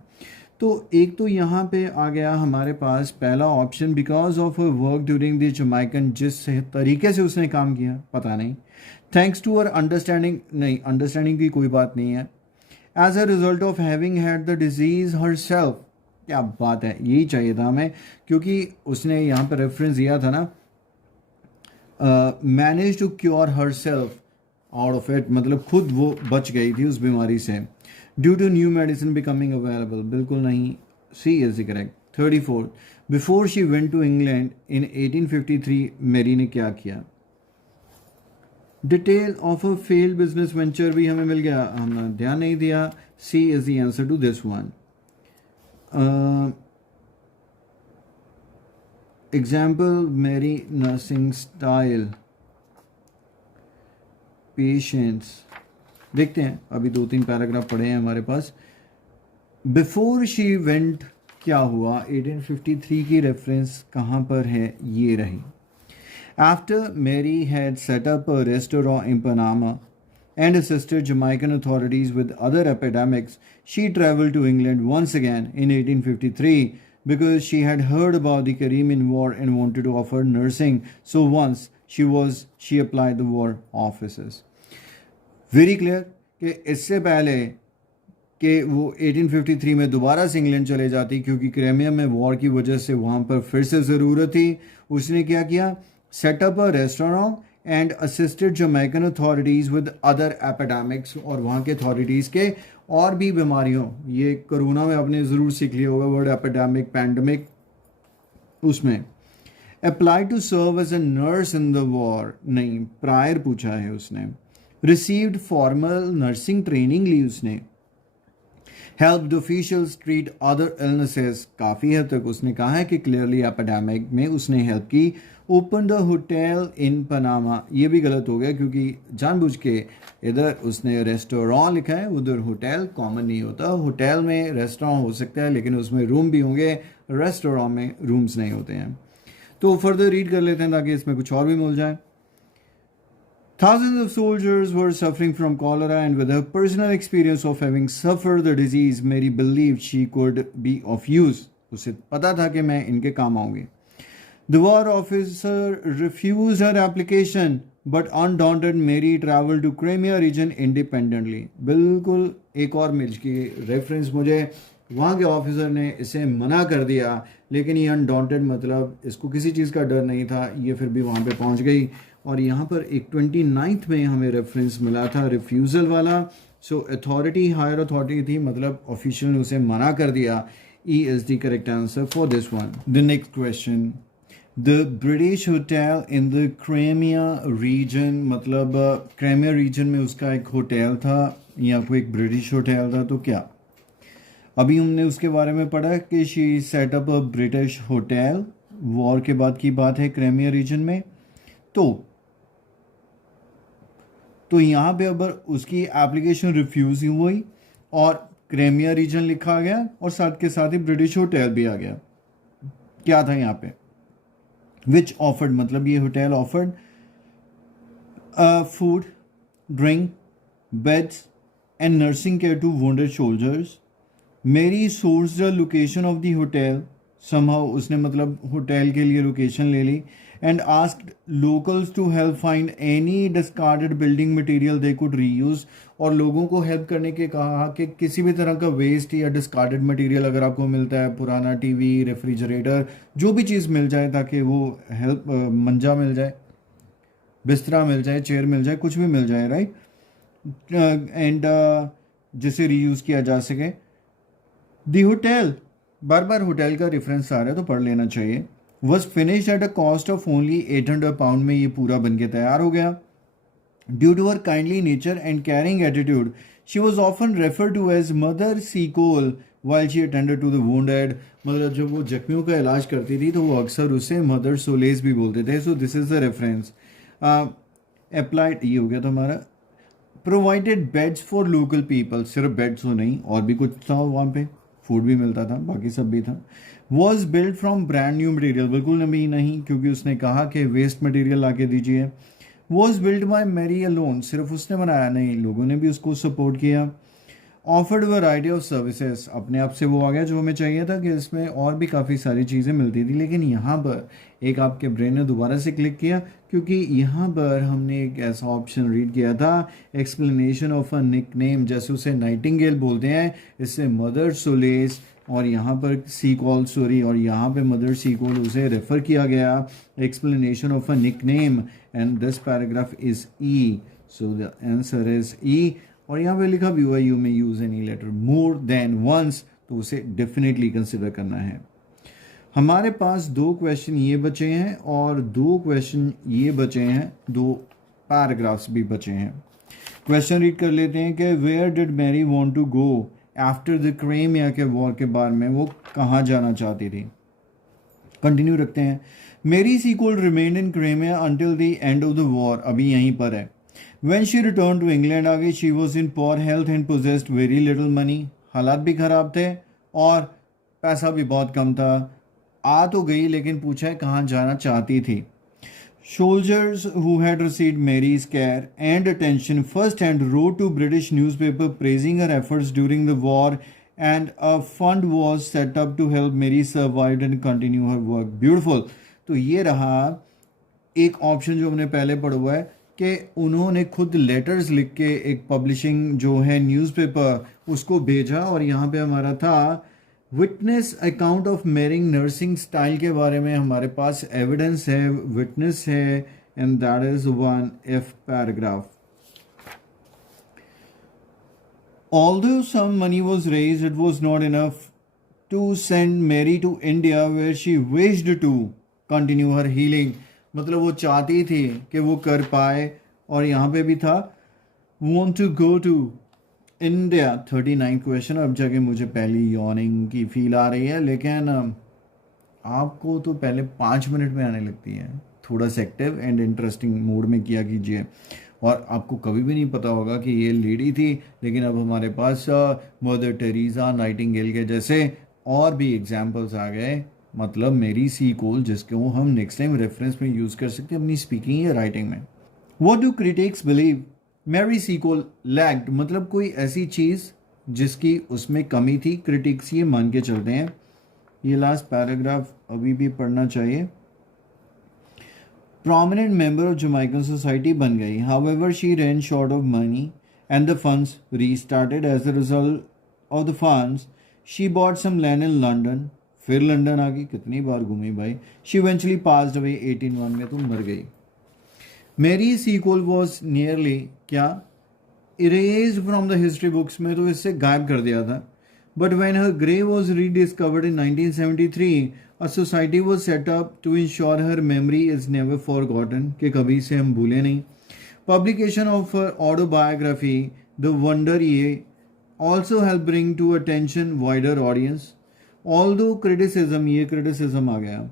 तो एक तो यहाँ पे आ गया हमारे पास पहला option, because of work during the Jamaican, जिस तरीके से उसने काम किया पता नहीं. थैंक्स टू अवर अंडरस्टैंडिंग, नहीं, अंडरस्टैंडिंग की कोई बात नहीं है. As a result of having had the disease herself, क्या बात है, यही चाहिए था हमें, क्योंकि उसने यहाँ पर रेफरेंस दिया था ना, manage to cure herself out of it, मतलब खुद वो बच गई थी उस बीमारी से. Due to new medicine becoming available, बिल्कुल नहीं, C is the correct. 34, before she went to England in 1853, Mary ने क्या किया. Detail of a failed business venture भी हमें मिल गया, हमने ध्यान नहीं दिया. C is the answer to this one. Example Mary nursing style, patience. देखते हैं, अभी 2-3 पैराग्राफ पढ़े हैं हमारे पास। बिफोर शी वेंट क्या हुआ, 1853 की रेफरेंस कहाँ पर है, ये रही। After Mary had set up a restaurant in Panama and assisted Jamaican authorities with other epidemics, she traveled to England once again in 1853 because she had heard about the Crimean War and wanted to offer nursing. So once she applied the war offices. Very clear कि इससे पहले कि वो 1853 में दोबारा से England चले जाती क्योंकि क्राइमिया में वॉर की वजह से वहाँ पर फिर से ज़रूरत थी, उसने क्या किया, setup a restaurant and assisted Jamaican authorities with other epidemics, और वहाँ के अथॉरिटीज़ के और भी बीमारियों, ये कोरोना में आपने ज़रूर सीख लिया होगा वर्ड एपिडेमिक, पैंडमिक, उसमें apply to serve as a nurse in the war, नहीं प्रायर पूछा है उसने। रिसीव्ड फॉर्मल नर्सिंग ट्रेनिंग ली उसने। Helped officials treat other illnesses, काफ़ी हद तक उसने कहा है कि क्लियरली एपिडेमिक में उसने हेल्प की। Open the hotel in Panama, ये भी गलत हो गया क्योंकि जानबूझ के इधर उसने रेस्टोरेंट लिखा है, उधर होटल कॉमन नहीं होता। होटल में रेस्टोरेंट हो सकता है लेकिन उसमें रूम भी होंगे, रेस्टोरेंट में रूम्स नहीं होते हैं। तो फर्दर रीड कर लेते हैं ताकि इसमें कुछ और भी मिल जाए। Thousands of soldiers were suffering from cholera, and with her personal experience of having suffered the disease, Mary believed she could be of use. उसे पता था कि मैं इनके काम आऊंगी। The war officer refused her application, but undaunted Mary traveled to Crimea region independently. बिल्कुल एक और मिर्च की रेफरेंस, मुझे वहाँ के ऑफिसर ने इसे मना कर दिया, लेकिन ये अनडॉन्टेड मतलब इसको किसी चीज़ का डर नहीं था, ये फिर भी वहाँ पे पहुँच गई। और यहाँ पर एक 29th में हमें रेफरेंस मिला था रिफ्यूज़ल वाला। सो अथॉरिटी हायर अथॉरिटी थी, मतलब ऑफिशियल ने उसे मना कर दिया। E is the correct answer for this one. The next question, the British hotel in the Crimea region, मतलब क्रेमिया रीजन में उसका एक होटल था या कोई एक ब्रिटिश होटल था, तो क्या, अभी हमने उसके बारे में पढ़ा कि she said up a British hotel, war के बाद की बात है क्रेमिया रीजन में। तो यहाँ पे अब उसकी एप्लीकेशन रिफ्यूज़ हुई और क्रेमिया रीजन लिखा गया और साथ के साथ ही ब्रिटिश होटल भी आ गया। क्या था यहाँ पे, विच ऑफर्ड, मतलब ये hotel offered food, drink, beds and nursing care to wounded soldiers. Mary source the location of the hotel, somehow उसने मतलब होटल के लिए लोकेशन ले ली, and asked locals to help find any discarded building material they could reuse, और लोगों को help करने के कहा कि किसी भी तरह का वेस्ट या डिस्कार्डेड मटेरियल अगर आपको मिलता है, पुराना टीवी, रेफ्रिजरेटर, जो भी चीज़ मिल जाए ताकि वो हेल्प, मंजा मिल जाए, बिस्तरा मिल जाए, चेयर मिल जाए, कुछ भी मिल जाए, राइट, एंड जिसे रीयूज़ किया जा सके। दी होटल, बार बार होटल का रेफरेंस आ रहा है तो पढ़ लेना चाहिए। Was finished at a cost of only 800 pound में ये पूरा बन के तैयार हो गया। Due to her kindly nature and caring attitude she was often refer to as mother Seacole while she attended to the wounded, मतलब जब वो जख्मियों का इलाज करती थी तो वो अक्सर उसे मदर सोलेस भी बोलते थे। So this is the reference. Applied, ये हो गया था हमारा। Provided beds for local people, सिर्फ बेड्स हो नहीं, और भी कुछ था वहाँ पे, फूड भी मिलता था, बाकी सब भी था। Was build from brand new material, बिल्कुल नवी नहीं क्योंकि उसने कहा कि वेस्ट मटेरियल ला के दीजिए। Was build by Mary alone, सिर्फ उसने बनाया नहीं, लोगों ने भी उसको सपोर्ट किया। ऑफर्ड वैरायटी ऑफ सर्विसेज, अपने आप से वो आ गया जो हमें चाहिए था कि इसमें और भी काफ़ी सारी चीज़ें मिलती थी, लेकिन यहाँ पर एक आपके ब्रेन ने दोबारा से क्लिक किया क्योंकि यहाँ पर हमने एक ऐसा ऑप्शन रीड किया था, explanation of a nick name, जैसे उसे नाइटिंगेल बोलते हैं, इससे मदर सोलेस, और यहाँ पर सीकॉल, सॉरी, और यहाँ पे मदर सीकॉल उसे रेफर किया गया, explanation of a Nick name, and this paragraph is E, so the answer is E. और यहाँ पे लिखा भी हुआ you may use any letter more than once, तो उसे डेफिनेटली कंसिडर करना है। हमारे पास 2 क्वेश्चन ये बचे हैं और 2 क्वेश्चन ये बचे हैं, 2 पैराग्राफ्स भी बचे हैं। क्वेश्चन रीड कर लेते हैं कि where did Mary want to go after the Crimea के वॉर के बारे में वो कहाँ जाना चाहती थी। कंटिन्यू रखते हैं। Mary Seacole remained in Crimea until the end of the war, अभी यहीं पर है। When she return to England आगे, she was in poor health and possessed very little money, हालात भी ख़राब थे और पैसा भी बहुत कम था। आ तो गई लेकिन पूछा है कहाँ जाना चाहती थी। Soldiers who had received Mary's care and attention firsthand wrote to British newspaper praising her efforts during the war, and a fund was set up to help Mary survive and continue her work. Beautiful. तो ये रहा एक option जो हमने पहले पढ़ा हुआ है कि उन्होंने खुद लेटर्स लिख के एक पब्लिशिंग जो है न्यूज़पेपर उसको भेजा, और यहाँ पे हमारा था witness account of marrying nursing style के बारे में हमारे पास एविडेंस है, विटनेस है, and that is 1F paragraph. Although some money was raised, it was not enough to send Mary to India where she wished to continue her healing. मतलब वो चाहती थी कि वो कर पाए, और यहाँ पे भी था want to go to India. 39 question. अब जाके मुझे पहली यॉर्निंग की फील आ रही है, लेकिन आपको तो पहले 5 मिनट में आने लगती है. थोड़ा सा एक्टिव एंड इंटरेस्टिंग मूड में किया कीजिए. और आपको कभी भी नहीं पता होगा कि ये लेडी थी, लेकिन अब हमारे पास मदर टेरेसा, नाइटिंगेल के जैसे और भी एग्जाम्पल्स आ गए. मतलब मेरी सीकोल, जिसको हम नेक्स्ट टाइम रेफरेंस में यूज़ कर सकते हैं अपनी स्पीकिंग या राइटिंग में. What do critics believe Mary Seacole lagged, मतलब कोई ऐसी चीज़ जिसकी उसमें कमी थी. क्रिटिक्स ये मान के चलते हैं. ये लास्ट पैराग्राफ अभी भी पढ़ना चाहिए. Prominent member of Jamaican society बन गई. However she ran short of money and the funds restarted. As the result of the funds she bought some land in London. फिर लंदन आ गई. कितनी बार घूमी भाई. शी इवेंचुअली पास्ड अवे 1801 में, तो मर गई. मेरी सीकोल वॉज नियरली क्या erased from the history books में, तो इससे गायब कर दिया था. But when her grave was rediscovered in 1973, a society was set up to ensure her memory is never forgotten, कि कभी से हम भूले नहीं. Publication of her autobiography the wonder ये also help bring to attention wider audience. Although criticism, ये criticism आ गया,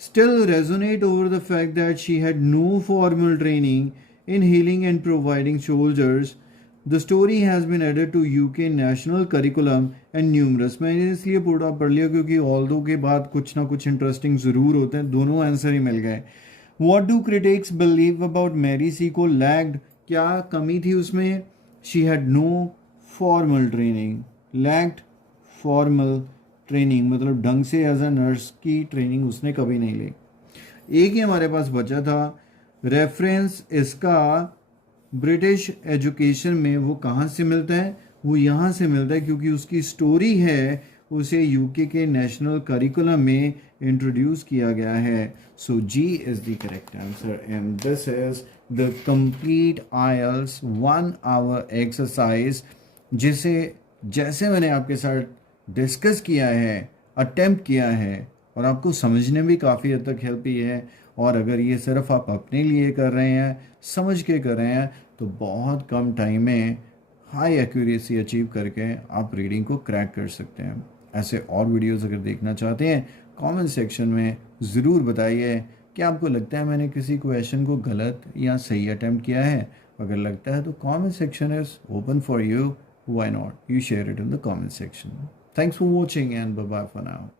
still resonate over the fact that she had no formal training in healing and providing soldiers. The story has been added to UK national curriculum and numerous. मैंने इसलिए पूरा पढ़ लिया क्योंकि although के बाद कुछ ना कुछ इंटरेस्टिंग ज़रूर होते हैं. दोनों आंसर ही मिल गए. What do critics believe about Mary Seacole lagged? क्या कमी थी उसमें? She had no formal training. Lacked formal training, मतलब ढंग से एज अ नर्स की ट्रेनिंग उसने कभी नहीं ली. एक ही हमारे पास बचा था रेफरेंस. इसका ब्रिटिश एजुकेशन में वो कहाँ से मिलता है? वो यहाँ से मिलता है क्योंकि उसकी स्टोरी है उसे यूके के नेशनल करिकुलम में इंट्रोड्यूस किया गया है. So G is the correct answer and this is the complete IELTS 1 hour exercise, जिसे जैसे मैंने आपके साथ डिस्कस किया है, अटेम्प्ट किया है, और आपको समझने में काफ़ी हद तक हेल्प ही है. और अगर ये सिर्फ आप अपने लिए कर रहे हैं, समझ के कर रहे हैं, तो बहुत कम टाइम में हाई एक्यूरेसी अचीव करके आप रीडिंग को क्रैक कर सकते हैं. ऐसे और वीडियोस अगर देखना चाहते हैं, कमेंट सेक्शन में ज़रूर बताइए कि आपको लगता है मैंने किसी क्वेश्चन को गलत या सही अटेम्प्ट किया है. अगर लगता है तो comment section is open for you. Why not? You share it in the comment section. Thanks for watching and bye bye for now.